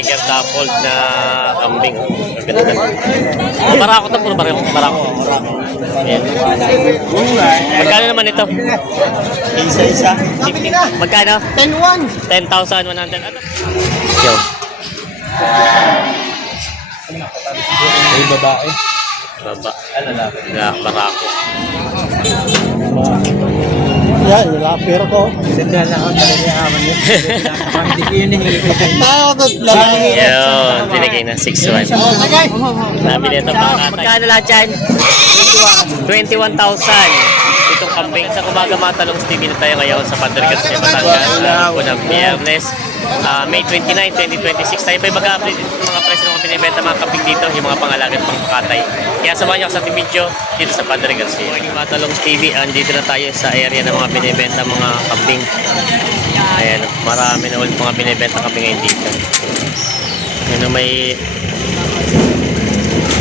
tiger dappled na kambing. Ganda. Barako to, puro barako. Ayan. Magkano naman ito? Isa-isa. Magkano? 10-1. 10,100. Ano? Yo. Ay, babae. Baba. Barako. Yan, wala pero ko. Sendal na ako, talaga aman yun. Hindi ko yun Yun, binigay na 6,100. Nabili ito pang magkano lahat yan? 21,000. Itong kambing. Sa kumaga matalong TV na tayo ngayon sa Padrigas sa Batangas. Po ng Biyernes. May 29, 2026. Tayo pa mag-update ng mga presyo ng mga pinibenta mga kambing dito. Yung mga pangalagan pang pakatay. Kaya samahan nyo ako sa ating video dito sa Padrigas. Morning Matalong TV. Andito na tayo sa area ng mga pinibenta mga kambing. Ayan, marami na ulit mga binibenta kambing ngayon dito. Ano may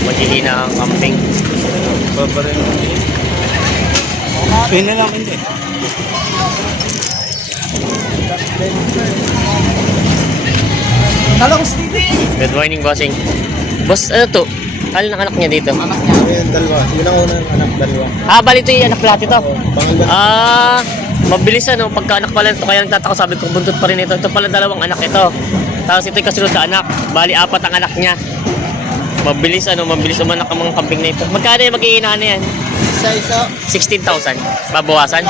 maghihina ang kambing. Pina lang hindi. Talong TV. Good morning, bossing. Boss, ano to? Alin ang anak niya dito? Anak niya. Ayan, dalawa. Yun ang unang anak, dalawa. Bali ito yung anak lahat ito. Pangalan. Mabilis ano, pagka anak pala ito, kaya nagtataka sabi ko, buntot pa rin ito. Ito pala dalawang anak ito. Tapos ito yung kasunod na anak. Bali, 4 ang anak niya. Mabilis umanak ang mga kambing na ito. Magkano yung mag-iinahan na yan? Isa-isa. 16,000. Babawasan?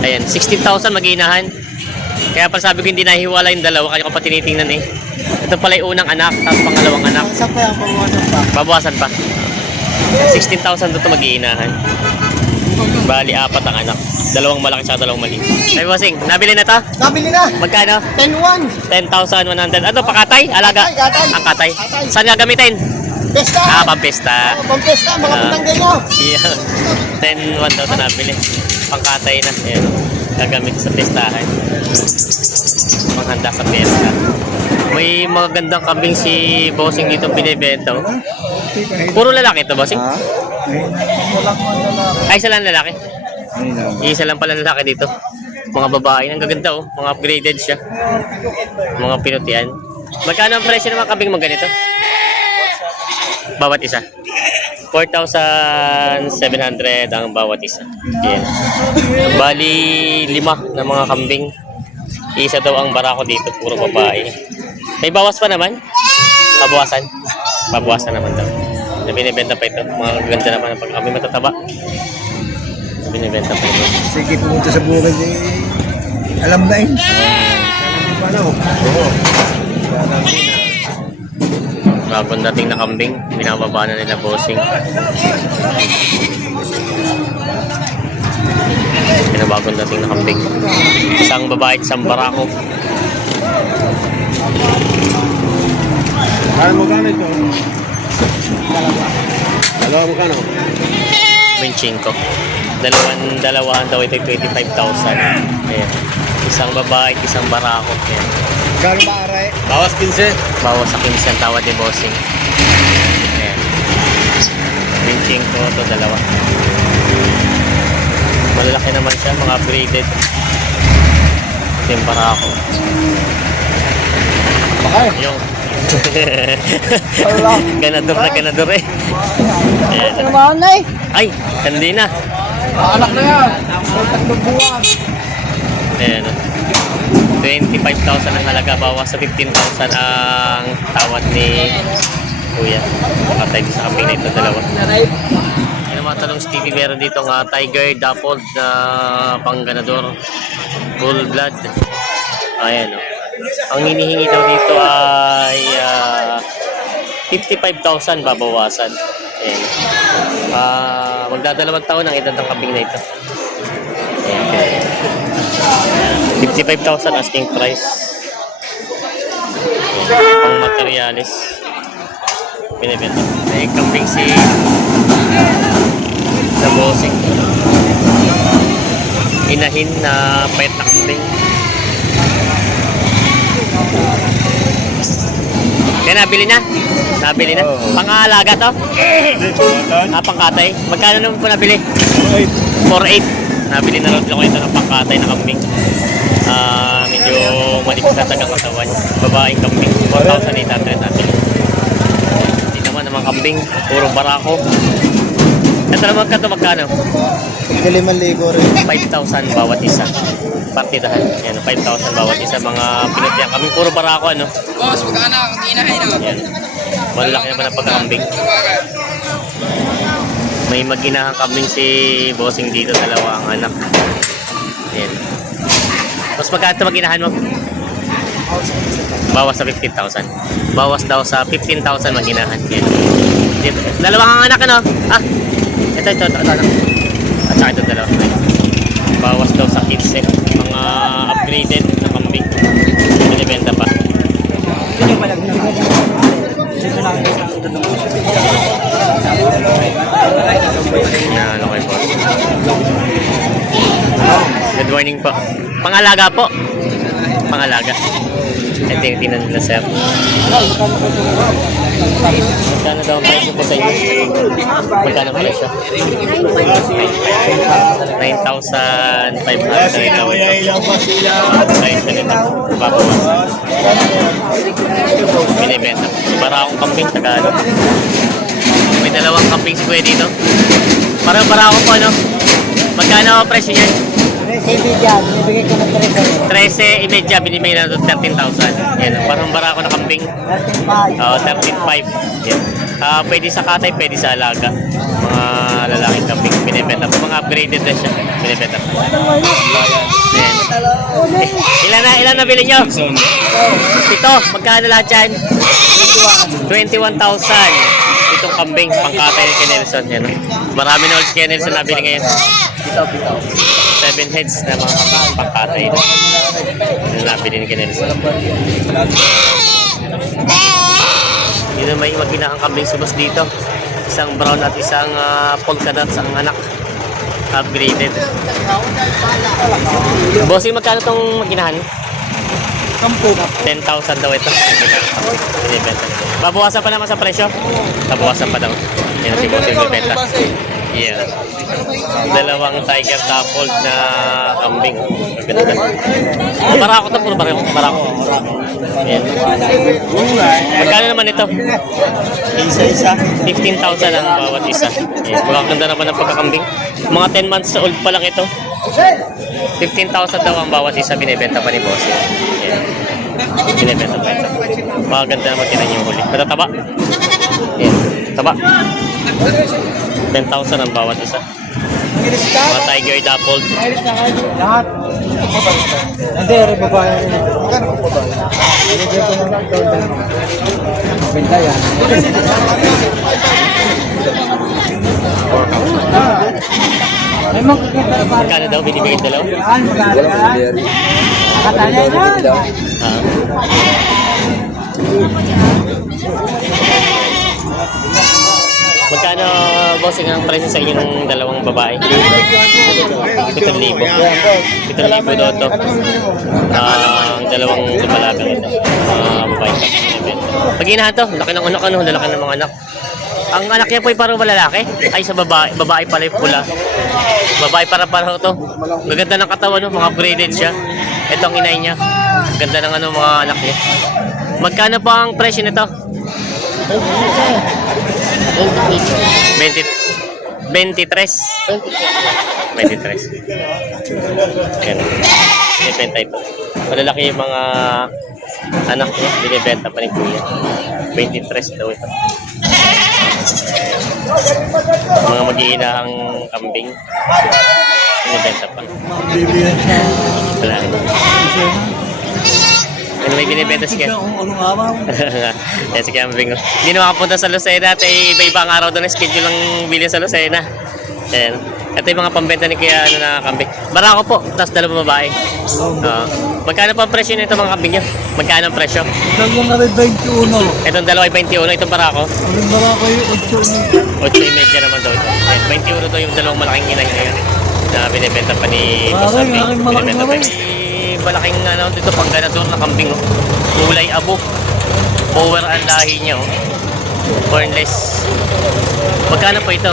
Ayan, 16,000 mag-iinahan. Kaya pala sabi ko hindi nahiwala yung dalawa, kaya ko pa tinitingnan eh. Ito pala yung unang anak, tapos pangalawang anak. Isa pa yan, pangwasan pa. Babawasan pa. 16,000 doon ito mag-iinahan. Bali, 4 ang anak. Dalawang malaki sa dalawang maliit. Ay, bossing, nabili na to? Nabili na. Magkano? 10-1. 10,100. Ano, pakatay? Alaga? Katay. Ang katay. Saan gagamitin? Pesta. Pampesta. Pampesta, mga patanggal nyo. Yeah. 10,100 daw ito nabili. Pangkatay na. Ayan. Gagamit sa pestahan. Panghanda sa pesta. May mga gandang kambing si bossing dito binibenta. Oh. Puro lalaki ito, bossing? Ay, isa lang lalaki. Isa lang pala lalaki dito. Mga babae. Ang gaganda oh. Mga upgraded siya. Mga pinutian. Magkano ang presyo ng mga kambing mga ganito? Bawat isa. 4,700 ang bawat isa. Yan. Bali, 5 na mga kambing. Isa daw ang barako dito. Puro babae. May bawas pa naman? Babawasan? Babawasan naman daw. Binibenta pa ito. Mga ganda naman ang pagkakambing matataba. Binibenta pa ito. Sige, pumunta sa bukid eh. Alam na yun. Oo. Bagong dating na kambing. Binababa na nila bossing. Binabagong dating na kambing. Isang babae at isang barako. Ano mo gano'n ito? Dalawa mo gano'n? 25. Dalawahan daw ito 25,000. Ayan. Isang babae at isang barako. Ayan. Gano'n ba aray? Bawas 15. Bawas sa 15 ang tawad ni bossing. Ayan. 25 ito, dalawa. Malalaki naman siya, mga upgraded. Ito yung barako. Bakay? Yung ganador eh. Ayan. Ano ba na eh? Ay, hindi na. Anak na yan. Tatlong buwan. Ayan. 25,000 ang halaga, bawas sa 15,000 ang tawad ni Kuya. Nakatay din sa kambing na ito, dalawa. Yan ang mga talong Stevie. Meron dito nga tiger, dappled na pangganador, full blood. Ayan o. Ang hinihingi daw dito ay 55,000 babawasan. Ayan. Magdadalawang taon ang edad ng kambing na ito. Ayan. 55,000 asking price. Pang materialis. Binibenta. May kambing si sa bossing. Inahin na payat na kambing. Kaya nabili na? Nabili na? Pangalaga to? Pangkatay. Magkano naman po nabili? 4,800. Nabili na rin ako ito ng pangkatay na kambing. Medyo medyo manipis na tagang katawan. Babaeng kambing, 4,800 natin. Hindi naman naman kambing, puro barako. Ito naman ka ito magkano? 5,000 rin. 5,000 bawat isa. Partidahan. Yan, 5,000 bawat isa. Mga pinatiyang kambing, puro barako ano. Boss, magkano ang kinahay no? Yan. Malaki naman ang pagkakambing. May maginahang kambing si bossing dito, dalawa ang anak. Yan. Tapos magkano ito maginahan mo? Bawas sa 15,000. Bawas daw sa 15,000 maginahan. Yan. Dito. Dalawang ang anak ano? Ah, ito. Anak. At saka ito dalawa. Bawas daw sa 15. Mga upgraded na kambing. Binibenta pa. Na ano kay boss. Good morning po. Pangalaga po. Pangalaga. Ito yung tinan nila sir. Magkano daw ang presyo po sa inyo? Magkano ang presyo? 9,500 daw ito. Presyo nito. Babawas. Binibenta. Para akong kambing Tagalog. May dalawang kambing si kuya dito. Para ako po ano? Magkano ang presyo niyan? 13 binibigay ko ng 13 imedya, binibigay na doon 13,000. Yan, parang bara ako na kambing. 13,500. Oo, 13,500. Yan. Pwede sa katay, pwede sa alaga. Mga lalaking kambing, binibenta pa. Mga upgraded na siya, binibenta pa. Yan. Ilan na bili nyo? Ito, magkano lahat yan? 21,000. Itong kambing, pangkatay ni Kenelson. Yan. Marami na ulit si Kenelson nabili ngayon. Ito. 7 heads na mga pangkatay na. Yung nabili ni Kenelson. Dito may maginahang kambing subas dito. Isang brown at isang polka dot ang anak. Upgraded. Bossing, magkano itong maginahan? 10,000 daw ito. Binibenta. Babawasan pa naman sa presyo? Babawasan pa daw. Yan si Bossing bibenta. Yeah. Dalawang tiger dappled na kambing. Ganda. Barako to, puro barako. Yan. Magkano naman ito? Isa. 15,000 ang bawat isa. Yan. Magaganda naman ang pagkakambing. Mga 10 months old pa lang ito. 15,000 daw ang bawat isa, binibenta pa ni Bossing. Yan. Binibenta pa ito. Magaganda naman tinan yung huli. Matataba. Yan. Taba. 10,000 ang bawat isa. Mga tiger dappled. Lahat. Hindi, babae. Magkano po ba? Binibigay ko ng benta yan. May magkakita na parang. Magkano daw binibigay dalaw? Magkano yan? Katanya yan. Magkano, bossing, ang presyo sa inyo ng dalawang babae? 7,000. 7,000 daw ito. Ang dalawang lumalagang ito. Babae pa. Pag-inahan to, laki ng anak, lalaki ng mga anak. Ang anak niya po ay parang malalaki? Ay, sa babae. Babae pala yung pula. Babae para to. Maganda ng katawan, no? Mga upgraded siya. Ito ang inay niya. Ganda ng mga anak niya. Magkano pa ang presyo nito? 23. 23. Yan. Binibenta ito. Malalaki yung mga anak niya. Binibenta pa ni Kuya. 23 daw ito. Mga mag-iinahang kambing. Binibenta pa. Wala. Ano may binibenta siya? Yan si Kambing. Hindi na makapunta sa Lucena at iba-iba ang araw doon na schedule ng bilhin sa Lucena. Yan. Ito yung mga pambenta ni Kuya na kambing. Barako po, tapos dalawang babae. Magkano pa ang presyo nito mga kambing nyo? Magkano ang presyo? Itong mga 21. Itong dalawa ay 21, itong barako. Ang barako yung 8.5 naman daw ito. Yan, 21 daw yung dalawang malaking inay ngayon. Na binibenta pa ni Boss Arby. Binibenta pa ni malaking dito pang ganador na kambing. Kulay abo. Power ang lahi niya. Bornless. Magkano po ito?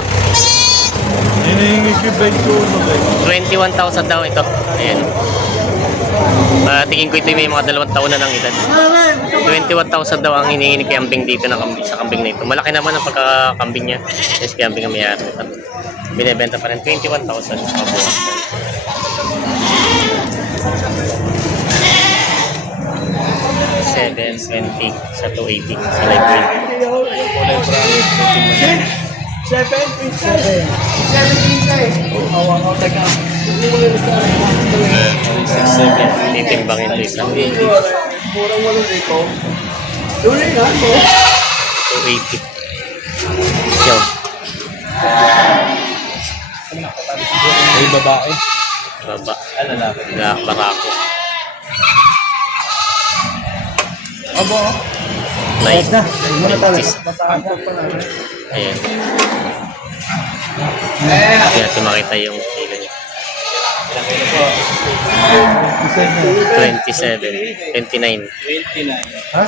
hinihingi ko 21. 21,000 daw ito. Ayan. Tingin ko ito may mga 2 taon na ng edad. 21,000 daw ang hinihingi kay Ambing dito ng kambing, sa kambing na ito. Malaki naman ang pagkakambing niya. Yes, kay Ambing ang mayari nito. Binibenta pa rin 21,000. Mabuhay. 720 sa 280 sa live weight. 6'7". Titimbangin ito isa. 280. Siyaw. Ay, babae. Baba. Barako. Abo. Nice. Na. Muna talaga. Ayan. Kaya ito makita yung kilo niya. 27. 29. Ha?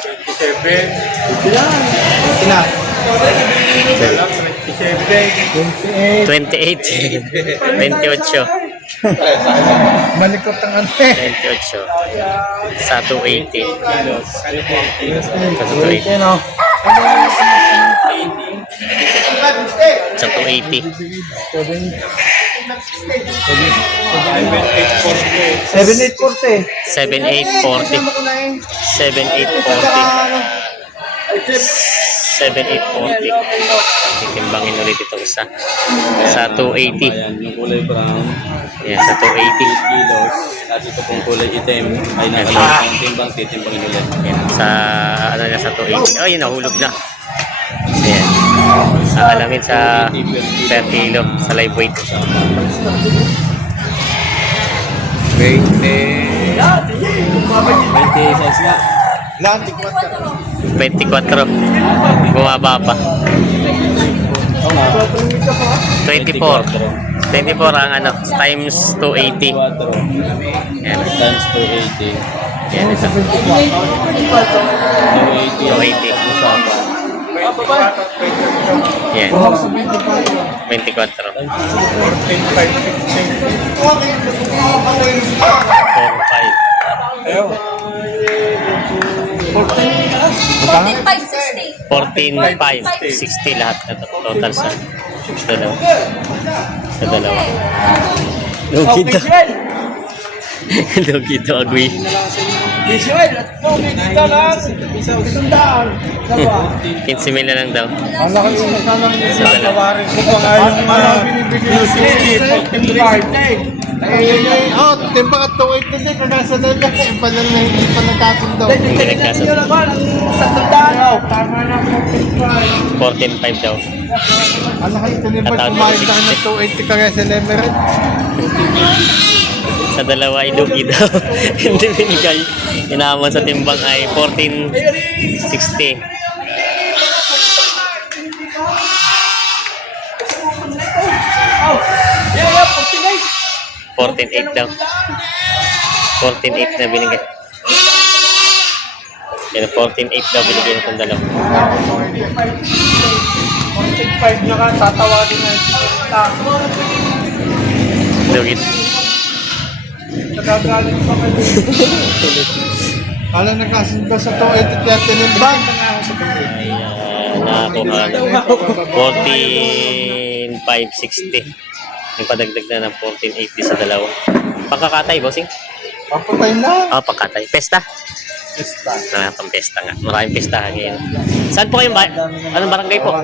28. 28. Malikot ang ano eh. 28. Sa 280. Sa 280. no? Sa 280. 7,840. 7,840. 7,840. Titimbangin ulit itong isa. Sa 280. Ayan, yung kulay brown, Ayan, sa 280. kilos. At ito pong kulay itim ay nakalagay ng timbang, titimbangin ulit. Ayan, sa ano na sa 280. Ay, nahulog na. Ayan. Sa alamin sa per kilo sa live weight. 20 size nga. 24. Bumaba pa. Oo nga. 24. 24 ang ano, times 280. 4 Ayan. times 280. Ayan, ito. 280 ang 280. usapan. Ayan. 24. 14,560 lahat na total sa dalawa. Sa dalawa. Lugi to. Lugi to, agwi. Visual at kumikita lang. Isang daan. Diba? 15 mil na lang daw. Ang laki yung nagkalang Sa dalawa. tawarin ko pa nga yung mga binibigyan oh, timba ka 2.8 na din na nasa dala. Yung pala na hindi pa nagkasundo. Hindi nagkasundo. Tama na 14,500 daw. Ang laki ito niya ba Tatawag kumain ko na ng 280 ka nga sa Lemerit? Sa dalawa ay lugi daw. Hindi binigay. Inaman sa timbang ay 14,60. Yeah, 14,800 daw. 14,800 na binigay. Yan, 14,800 daw binigay ng dalawa. 45 na ka, tatawagin na yung Lugi. nagagalit pa kayo. Kala nagkasundo sa 280 kaya tinimbang. Nakakuha na 14,560. Nagpadagdag na ng 14,80 sa dalawa. Pagkakatay, bossing? Papatay na. Ah, pagkatay. Pesta? Pampesta nga. Maraming pestahan ngayon. Saan po kayong anong barangay po?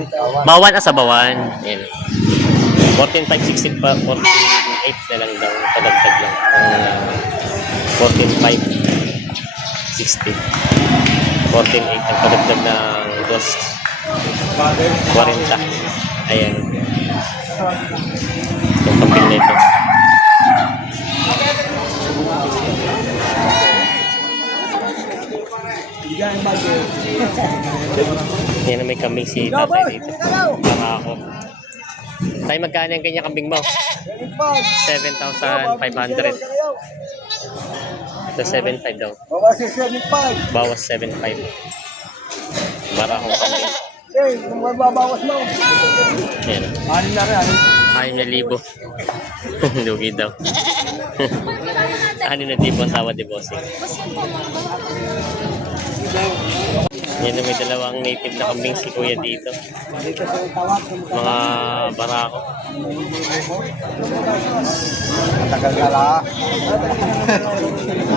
Bawan, sa Bawan. Yan. 14,560 pa. 14,800 na lang daw. Padagdag lang. 14,560. 14,800 ang padagdag ng 2,40. Ayan. Itong kambing na ito. Yan na may kambing si tatay dito. Baka ako. Tayo magkano yung ganyan kambing mo? 7,500. Ito 7,500 daw. Bawas sa 75. Bawas 7,500. Bara akong kambing. Eh, kung mababawas mo. Yan. Ano na rin? 6,000. Lugi daw. 6,000 ang tawad ni Bossing. Yan na, may dalawang native na kambing si Kuya dito. Mga barako. Tagal na lang.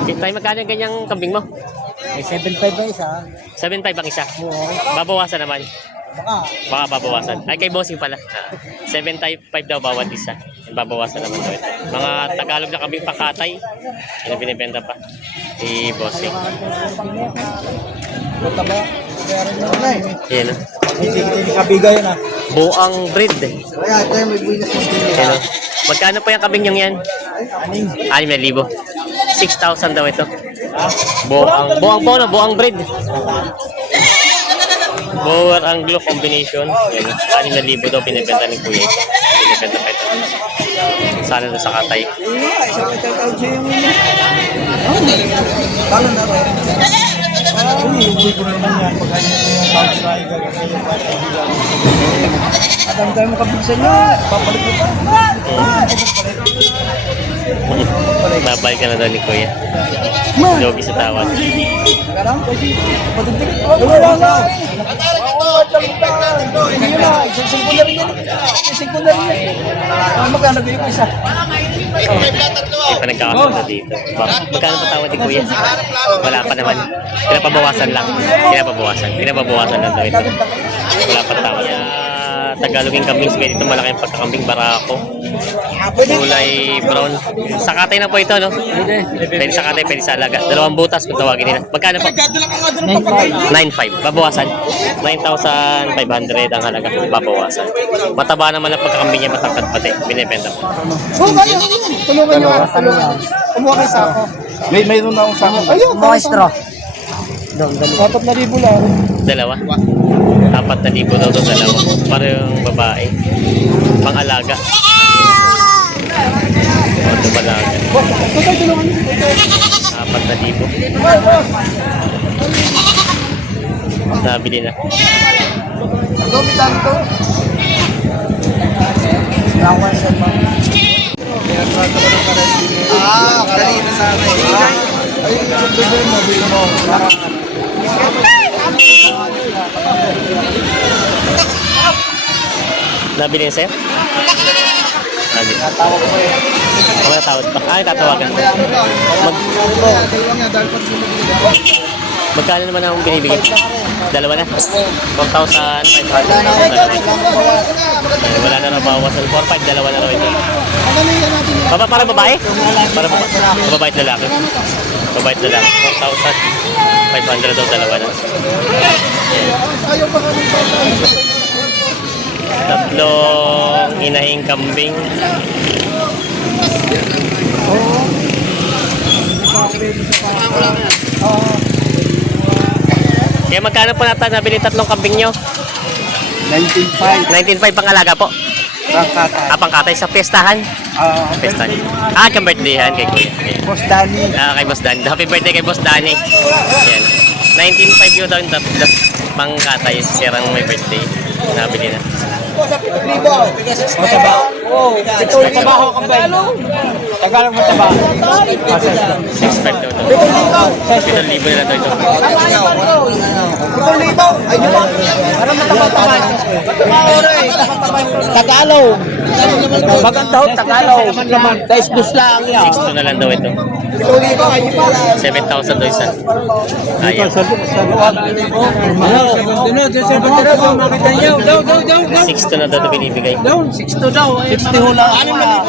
Okay, tayo magkano yung ganyang kambing mo? May 7.5 na isa. 7,500 ang isa. Oo. Babawasan naman. Baka. Baka babawasan. Ay, kay Bossing pala. 7,500 daw bawat isa. Babawasan naman daw ito. Mga Tagalog na kambing pakatay. Yan ang binibenta pa. Si Bossing. Buta ba? Meron na eh. Yan o. Hindi kabigay yan ah. Buang breed. Kaya ito yung may buwinas ng Yan o. Magkano po yung kambing yung yan? Aning. 6,000. 6,000 daw ito. Buang breed. Boer Anglo combination. Yan. 6,000 daw pinibenta ni Kuya ito. Pinibenta pa ito. Sana doon sa katay. Isang itatawag siya yung Kala na rin. Uy, ko naman yan. Pag ano yung tawag sa ay gagawin yung bata. At ang tayo makabigsan nyo, papalit mo pa. Babalik ka na daw ni Kuya. Logi sa tawad. Karang, kasi patugtugin. Wala na. Hindi na, isang singko na rin yan. Isang singko na rin yan. Magkano kayo ko isa? Hindi pa nagkakasama dito. Magkano pa tawad ni Kuya? Wala pa naman. Pinapabawasan lang. Pinapabawasan lang daw ito. Wala pa tawad. Tagalogin kambing sa dito, malaki yung pagkakambing barako. Kulay brown. Sakatay na po ito, no? Pwede sakatay, pwede sa alaga. 2 butas kung tawagin nila. Magkano po? 9,500. Babawasan. 9,500 ang halaga. Babawasan. Mataba naman ang pagkakambing niya, matangkad pati. Binibenta po. Oo, kaya. Tulungan nyo. Kumuha kayo sa ako. Mayroon na akong sako. Ayun, maestro. 4,000 lang. Dalawa? 4,000 daw ito, dalawa. Para yung babae. Pang-alaga. O, ito balaga. 4,000. Nabili na. Gumitan to. Lawan sa mga. Kanina sa akin. Ayun, sabihin mo, bilhin mo. Nabili na sa'yo? Nabili. Mamaya tawad pa. Ay, tatawagan. Magkano naman akong binibigyan? Dalawa na? 4,500. Wala na nabawasan. 4,500, dalawa na raw ito. Para babae? Para babae at lalaki. Babae at lalaki. 4,500 daw, dalawa na. Tatlong inahing kambing. Kaya magkano po natin nabili tatlong kambing nyo? 19.5. 19,500 pang alaga po. Pangkatay. Pangkatay sa pestahan. Pestahan. Kang birthdayhan kay Kuya. Ayan. Boss Danny. Kay Boss Danny. Happy birthday kay Boss Danny. Ayan. 19,500 yun daw yung pangkatay. Sirang may birthday. Nabili na. Mataba. Ito mataba ako kambay. Tagalog mataba. 6,500 daw ito. 7,000 nila daw ito. 7,000. Ayun lang. Para mataba-taba. Tagalog. Maganda ho, Tagalog. Dahil dus lang yan. 6,200 na lang daw ito. 7,000 daw isa. Ayaw. 6,200 na daw ito binibigay. 60 daw. 60 ho lang. 6,000.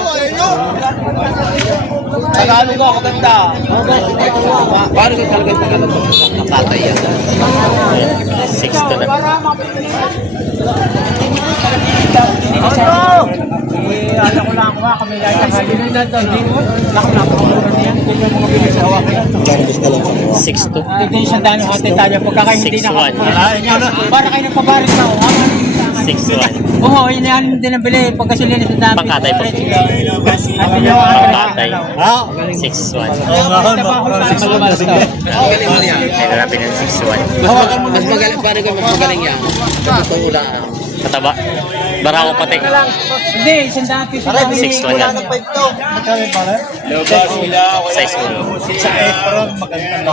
Tagalog ako, ganda. Paano ko talaga yung Tagalog? Nakatay yan. 6,200 na. Alam ko lang ako kami lang kami na doon. Yan, yung mga bilis sa hawakan. 6,200. Hindi siya dami hotel tayo pagka hindi na 6,100. para kayo nagpabarik na. 6,100. Oo, yun yan din ang bili pagka sila sa dami. Pangkatay po. Pangkatay. 6,100. Ay, nalapin ng 6,100. Mas magaling, paano ko mas magaling yan? Totoo lang. Kataba. Barako pati. Hindi, sandaan piso. Pare, 6'1" yan. Magkano pare? Size 1. Sa Efron, maganda.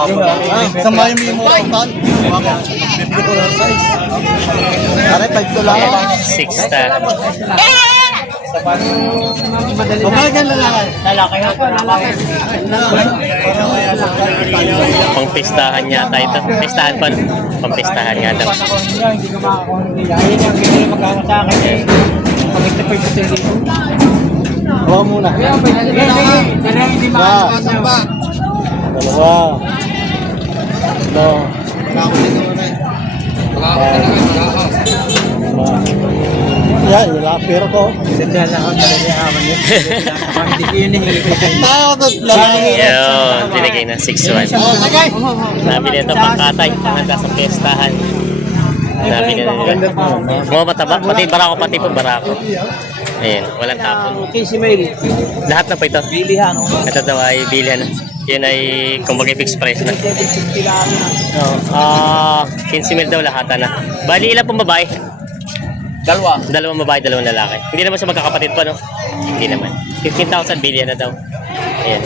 Samayin mo yung mga tan. Bibili ko ng size. Pare, 5 to lang. 6 star. Babae ka lalaki? Lalaki ako, lalaki. Pang pistahan yata ito. Pistahan pa. Pang pistahan nga daw. Hindi ko makakuha. Ayun yung bibili magkano sa akin eh. Pagkita pa yung dito. Huwag muna. Hindi makakasama. Dalawa. No. Yan, wala pero ko. Sendal ako talaga yaman yun. Hindi ko yun Yun, binigay na 6'1". Nabili ito pangkatay, handa sa pestahan. Nabili na nila. Mga mataba, pati barako, pati po barako. Ayan, walang tapon. Okay, si May. Lahat na po ito. Bilihan. Ito daw ay bilihan na. Yun ay kumbaga fixed price na. 750 lang na. 15 mil daw lahat na. Bali ilan pong babae? Dalawang babae, dalawang lalaki. Hindi naman siya magkakapatid pa, no? Hindi naman. 15,000 billion na daw. Ayan.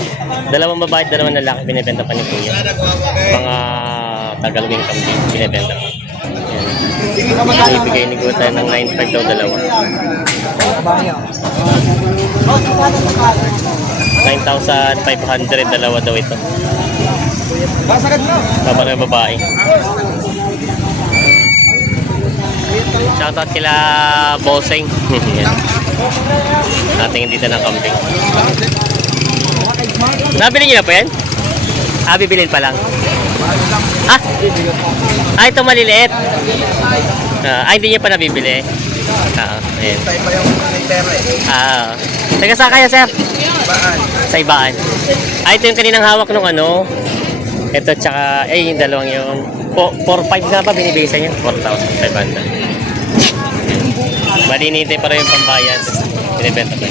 Dalawang babae, dalawang lalaki, binibenta pa ni Kuya. Mga tagalawing kambing, binibenta pa. Ayan. Ibigay ni Kuya tayo ng 9,500 daw dalawa. 9,500 dalawa daw ito. Kapag babae. Shoutout kila Bossing. Ating dito ng kambing. Nabili niyo na po yan? Bibilin pa lang. Ito maliliit. Hindi niya pa nabibili. Ayan. Taga saan kayo, sir? Sa Ibaan. Ito yung kaninang hawak nung ano. Ito tsaka, yung dalawang yung 4,500 nga ba binibigay sa inyo? 4,500. Malinite para yung pambayan. Binibenta pa.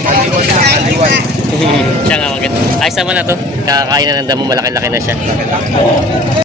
Siya nga maganda. Ayos naman na to. Kakain na ng damo, malaki-laki na siya.